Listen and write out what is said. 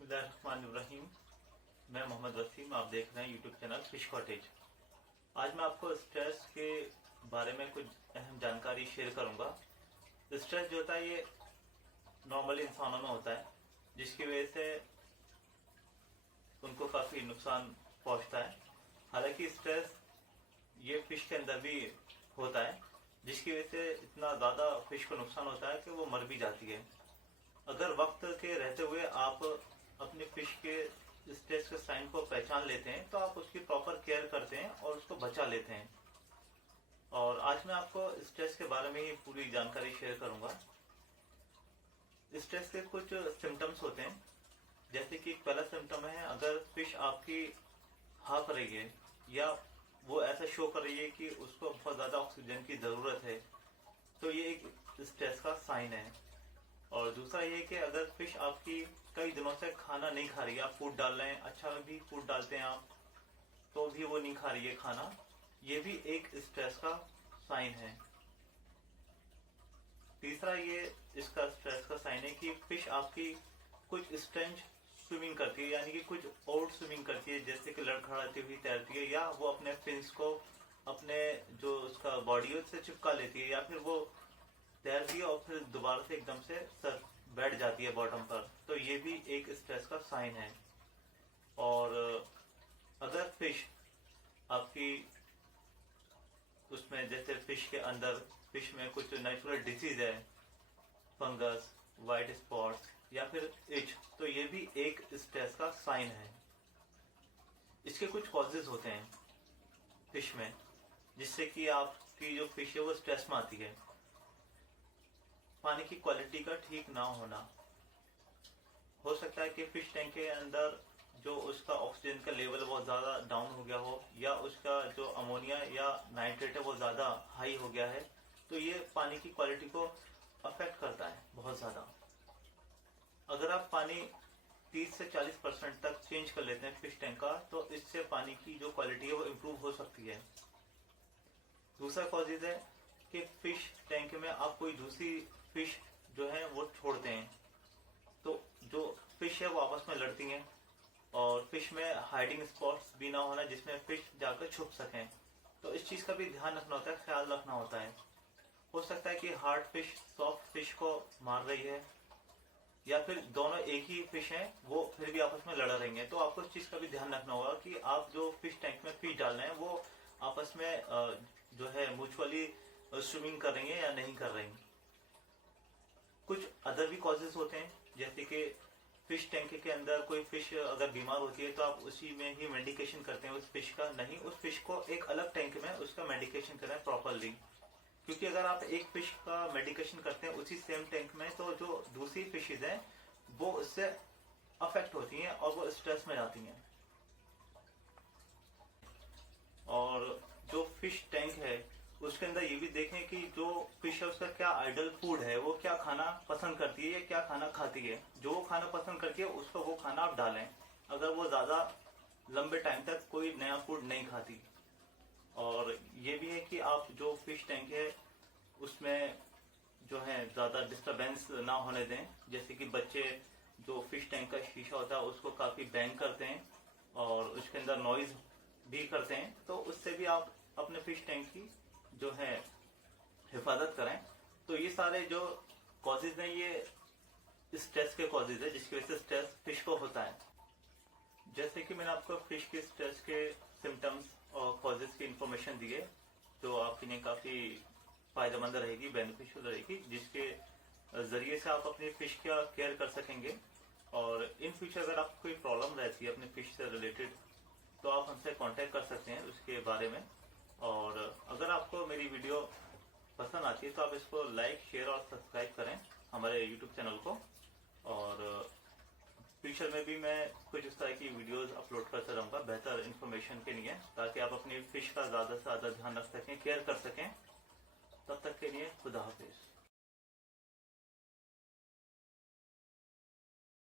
बिस्मिल्लाहिर्रहमानिर्रहीम। मैं मोहम्मद वसीम, आप देख रहे हैं यूट्यूब चैनल फिश कॉटेज। आज मैं आपको स्ट्रेस के बारे में कुछ अहम जानकारी शेयर करूंगा। स्ट्रेस जो होता है ये नॉर्मली इंसानों में होता है, जिसकी वजह से उनको काफ़ी नुकसान पहुंचता है। हालांकि स्ट्रेस ये फिश के अंदर भी होता है, जिसकी वजह से इतना ज़्यादा फिश को नुकसान होता है कि वो मर भी जाती है। अगर वक्त के रहते हुए आप अपने फिश के स्ट्रेस के साइन को पहचान लेते हैं तो आप उसकी प्रॉपर केयर करते हैं और उसको बचा लेते हैं। और आज मैं आपको स्ट्रेस के बारे में ही पूरी जानकारी शेयर करूंगा। स्ट्रेस के कुछ सिम्टम्स होते हैं, जैसे कि पहला सिम्टम है अगर फिश आपकी हाँफ रही है या वो ऐसा शो कर रही है कि उसको बहुत ज़्यादा ऑक्सीजन की ज़रूरत है, तो ये एक स्ट्रेस का साइन है। और दूसरा ये कि अगर फिश आपकी कई दिनों से खाना नहीं खा रही है, आप फूड डाल रहे हैं, अच्छा भी फूड डालते हैं आप, तो भी वो नहीं खा रही है खाना, ये भी एक स्ट्रेस का साइन है। तीसरा ये इसका स्ट्रेस का साइन है कि फिश आपकी कुछ स्ट्रेंज स्विमिंग करती है, यानी कि कुछ आउट स्विमिंग करती है, जैसे कि लड़खड़ाती हुई तैरती है, या वो अपने फिन्स को अपने जो उसका बॉडी है उससे चिपका लेती है, या फिर वो तैरती है और फिर दोबारा से एकदम से सर बैठ जाती है बॉटम पर, तो ये भी एक स्ट्रेस का साइन है। और अगर फिश आपकी उसमें जैसे फिश के अंदर फिश में कुछ नेचुरल डिसीज है, फंगस, वाइट स्पॉट्स या फिर इच, तो ये भी एक स्ट्रेस का साइन है। इसके कुछ कॉजेज होते हैं फिश में, जिससे कि आपकी जो फिश है वो स्ट्रेस में आती है। पानी की क्वालिटी का ठीक ना होना, हो सकता है कि फिश टैंक के अंदर जो उसका ऑक्सीजन का लेवल बहुत ज़्यादा डाउन हो गया हो, या उसका जो अमोनिया या नाइट्रेट है वो ज़्यादा हाई हो गया है, तो ये पानी की क्वालिटी को अफेक्ट करता है बहुत ज़्यादा। अगर आप पानी 30 से 40% तक चेंज कर लेते हैं फिश टैंक का, तो इससे पानी की जो क्वालिटी है वो इम्प्रूव हो सकती है। दूसरा कॉजेज है कि फिश टैंक में आप कोई दूसरी फिश जो है वो छोड़ते हैं, तो जो फिश है वो आपस में लड़ती हैं, और फिश में हाइडिंग स्पॉट्स भी ना होना जिसमें फिश जाकर छुप सकें, तो इस चीज का भी ध्यान रखना होता है, ख्याल रखना होता है। हो सकता है कि हार्ड फिश सॉफ्ट फिश को मार रही है, या फिर दोनों एक ही फिश हैं वो फिर भी आपस में लड़ रही हैं, तो आपको इस चीज का भी ध्यान रखना होगा कि आप जो फिश टैंक में फिश डाल रहे हैं वो आपस में जो है म्यूचुअली स्विमिंग कर रही है या नहीं कर रही। कुछ अदर भी कॉजेज होते हैं, जैसे कि फिश टैंक के अंदर कोई फिश अगर बीमार होती है तो आप उसी में ही मेडिकेशन करते हैं उस फिश का, नहीं उस फिश को एक अलग टैंक में उसका मेडिकेशन करें प्रॉपरली। क्योंकि अगर आप एक फिश का मेडिकेशन करते हैं उसी सेम टैंक में, तो जो दूसरी फिशेज हैं वो उससे अफेक्ट होती हैं और वो स्ट्रेस में जाती हैं। और जो फिश टैंक है उसके अंदर ये भी देखें कि जो फिश है उसका क्या आइडल फूड है, वो क्या खाना पसंद करती है या क्या खाना खाती है। जो वो खाना पसंद करती है उसको वो खाना आप डालें, अगर वो ज्यादा लंबे टाइम तक कोई नया फूड नहीं खाती। और ये भी है कि आप जो फिश टैंक है उसमें जो है ज्यादा डिस्टरबेंस ना होने दें, जैसे कि बच्चे जो फिश टैंक का शीशा होता है उसको काफी बैंग करते हैं और उसके अंदर नॉइज भी करते हैं, तो उससे भी आप अपने फिश टैंक की जो है हिफाजत करें। तो ये सारे जो कॉजेज हैं ये स्ट्रेस के कॉजेज है, जिसकी वजह से स्ट्रेस फिश को होता है। जैसे कि मैंने आपको फिश के स्ट्रेस के सिम्टम्स और कॉजेज की इंफॉर्मेशन दी है, जो आपके लिए काफी फायदेमंद रहेगी, बेनिफिशियल रहेगी, जिसके जरिए से आप अपनी फिश का केयर कर सकेंगे। और इन फ्यूचर अगर आपको कोई प्रॉब्लम रहती है अपने फिश से रिलेटेड, तो आप हमसे कांटेक्ट कर सकते हैं उसके बारे में। और अगर आपको मेरी वीडियो पसंद आती है तो आप इसको लाइक, शेयर और सब्सक्राइब करें हमारे यूट्यूब चैनल को। और फ्यूचर में भी मैं कुछ इस तरह की वीडियोस अपलोड करता रहूंगा बेहतर इन्फॉर्मेशन के लिए, ताकि आप अपनी फिश का ज्यादा से ज्यादा ध्यान रख सकें, केयर कर सकें। तब तक के लिए खुदा हाफिज।